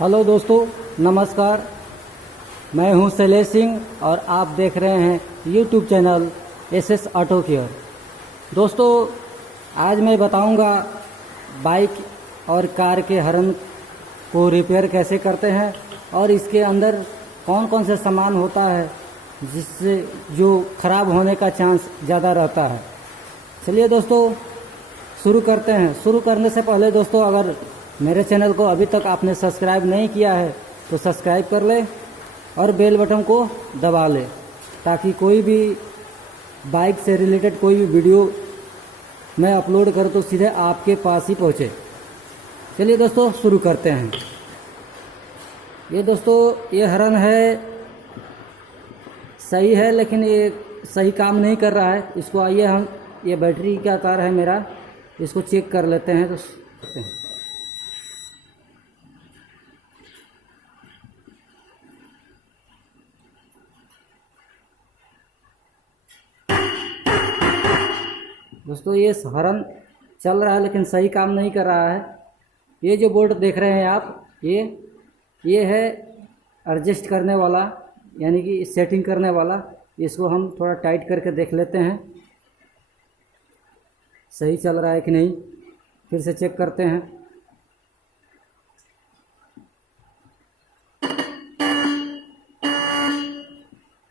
Hello दोस्तों, नमस्कार। मैं हूं शैलेश सिंह और आप देख रहे हैं YouTube channel SS auto care. दोस्तों, आज मैं बताऊंगा बाइक और कार के हॉर्न को रिपेयर कैसे करते हैं और इसके अंदर कौन कौन से सामान होता है जिससे जो ख़राब होने का चांस ज़्यादा रहता है। चलिए दोस्तों, शुरू करते हैं। शुरू करने से पहले दोस्तों, अगर मेरे चैनल को अभी तक आपने सब्सक्राइब नहीं किया है तो सब्सक्राइब कर ले और बेल बटन को दबा ले, ताकि कोई भी बाइक से रिलेटेड कोई भी वीडियो मैं अपलोड करूँ तो सीधे आपके पास ही पहुँचे। चलिए दोस्तों, शुरू करते हैं। ये दोस्तों, ये हॉर्न है, सही है, लेकिन ये सही काम नहीं कर रहा है। इसको आइए हम, ये बैटरी का तार है मेरा, इसको चेक कर लेते हैं। दोस्तों, ये हॉर्न चल रहा है लेकिन सही काम नहीं कर रहा है। ये जो बोल्ट देख रहे हैं आप, ये है एडजस्ट करने वाला, यानी कि सेटिंग करने वाला। इसको हम थोड़ा टाइट करके देख लेते हैं सही चल रहा है कि नहीं। फिर से चेक करते हैं।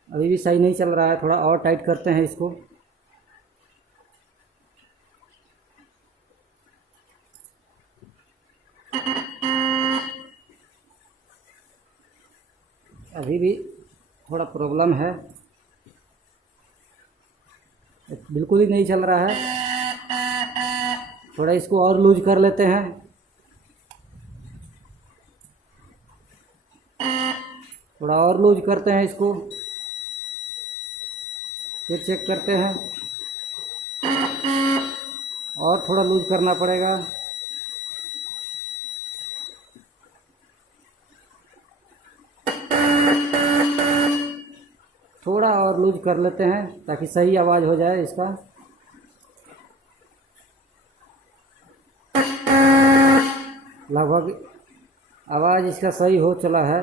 अभी भी सही नहीं चल रहा है, थोड़ा और टाइट करते हैं इसको। अभी भी थोड़ा प्रॉब्लम है, बिल्कुल ही नहीं चल रहा है। थोड़ा इसको और लूज कर लेते हैं। थोड़ा और लूज करते हैं इसको, फिर चेक करते हैं। और थोड़ा लूज करना पड़ेगा। थोड़ा और लूज कर लेते हैं ताकि सही आवाज़ हो जाए इसका। लगभग आवाज़ इसका सही हो चला है।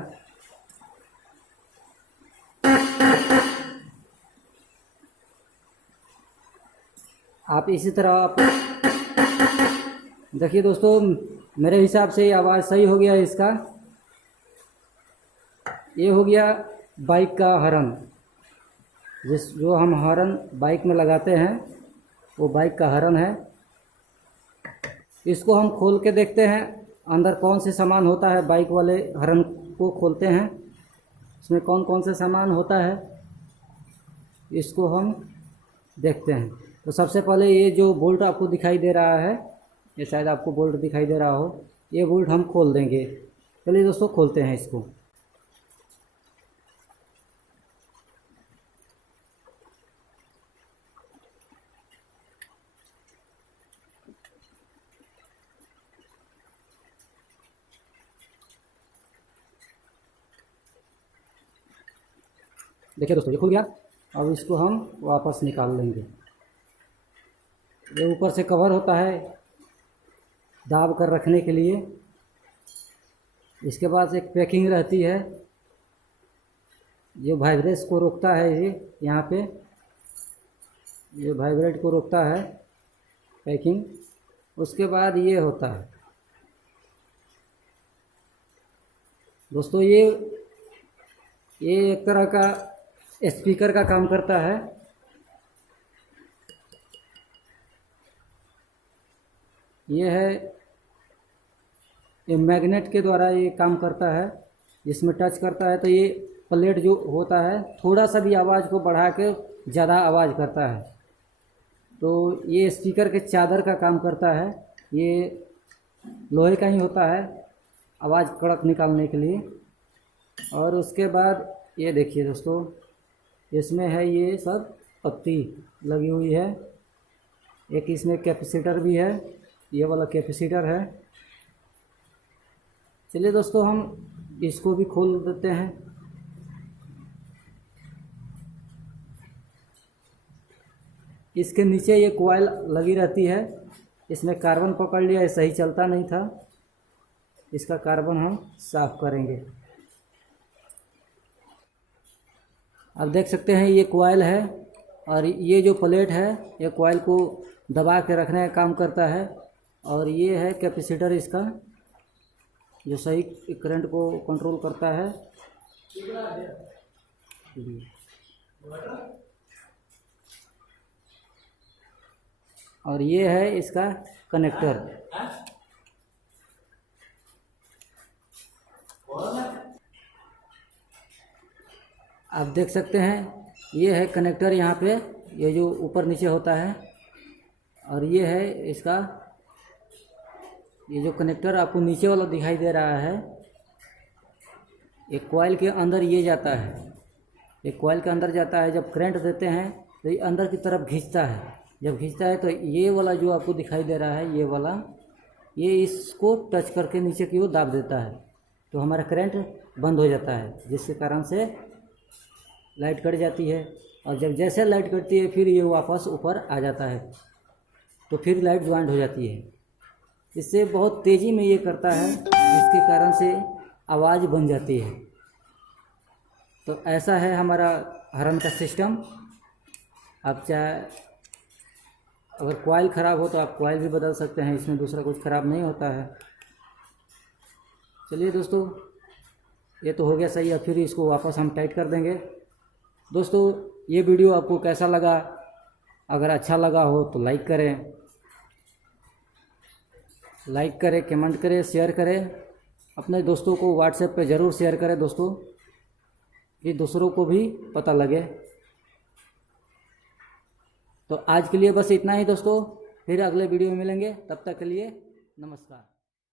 आप इसी तरह आप देखिए दोस्तों, मेरे हिसाब से ये आवाज़ सही हो गया इसका। ये हो गया बाइक का हॉर्न। जो हम हॉर्न बाइक में लगाते हैं वो बाइक का हॉर्न है। इसको हम खोल के देखते हैं अंदर कौन से सामान होता है। बाइक वाले हॉर्न को खोलते हैं, इसमें कौन कौन से सामान होता है इसको हम देखते हैं। तो सबसे पहले ये जो बोल्ट आपको दिखाई दे रहा है, ये शायद आपको बोल्ट दिखाई दे रहा हो, ये बोल्ट हम खोल देंगे। चलिए दोस्तों, खोलते हैं इसको। देखिए दोस्तों, ये खुल गया। अब इसको हम वापस निकाल लेंगे। ये ऊपर से कवर होता है दाब कर रखने के लिए। इसके बाद एक पैकिंग रहती है जो वाइब्रेट को रोकता है। ये यहाँ पे ये वाइब्रेट को रोकता है पैकिंग। उसके बाद ये होता है दोस्तों, ये एक तरह का स्पीकर का काम करता है। ये है, ये मैग्नेट के द्वारा ये काम करता है। इसमें टच करता है तो ये प्लेट जो होता है थोड़ा सा भी आवाज़ को बढ़ा के ज़्यादा आवाज़ करता है। तो ये स्पीकर के चादर का काम करता है। ये लोहे का ही होता है आवाज़ कड़क निकालने के लिए। और उसके बाद ये देखिए दोस्तों, इसमें है ये सब पत्ती लगी हुई है। एक इसमें कैपेसिटर भी है, ये वाला कैपेसिटर है। चलिए दोस्तों, हम इसको भी खोल देते हैं। इसके नीचे ये कॉइल लगी रहती है, इसमें कार्बन पकड़ लिया, ये सही चलता नहीं था। इसका कार्बन हम साफ करेंगे। आप देख सकते हैं ये कॉइल है और ये जो प्लेट है ये कॉइल को दबा के रखने का काम करता है, और ये है कैपेसिटर इसका जो सही करंट को कंट्रोल करता है। और ये है इसका कनेक्टर। आप देख सकते हैं ये है कनेक्टर, यहाँ पे ये जो ऊपर नीचे होता है, और ये है इसका ये जो कनेक्टर आपको नीचे वाला दिखाई दे रहा है, एक कॉइल के अंदर ये जाता है। एक कॉइल के अंदर जाता है, जब करंट देते हैं तो ये अंदर की तरफ खींचता है। जब खींचता है तो ये वाला जो आपको दिखाई दे रहा है, ये वाला ये इसको टच करके नीचे की ओर दाब देता है, तो हमारा करंट बंद हो जाता है, जिसके कारण से लाइट कट जाती है। और जब जैसे लाइट कटती है फिर ये वापस ऊपर आ जाता है, तो फिर लाइट ज्वाइंट हो जाती है। इससे बहुत तेज़ी में ये करता है, जिसके कारण से आवाज़ बन जाती है। तो ऐसा है हमारा हॉर्न का सिस्टम। आप चाहे अगर कॉइल ख़राब हो तो आप कॉइल भी बदल सकते हैं, इसमें दूसरा कुछ ख़राब नहीं होता है। चलिए दोस्तों, ये तो हो गया सही है, फिर इसको वापस हम टाइट कर देंगे। दोस्तों, ये वीडियो आपको कैसा लगा? अगर अच्छा लगा हो तो लाइक करें, कमेंट करें, शेयर करें। अपने दोस्तों को व्हाट्सएप पे ज़रूर शेयर करें दोस्तों, कि दूसरों को भी पता लगे। तो आज के लिए बस इतना ही दोस्तों, फिर अगले वीडियो में मिलेंगे। तब तक के लिए नमस्कार।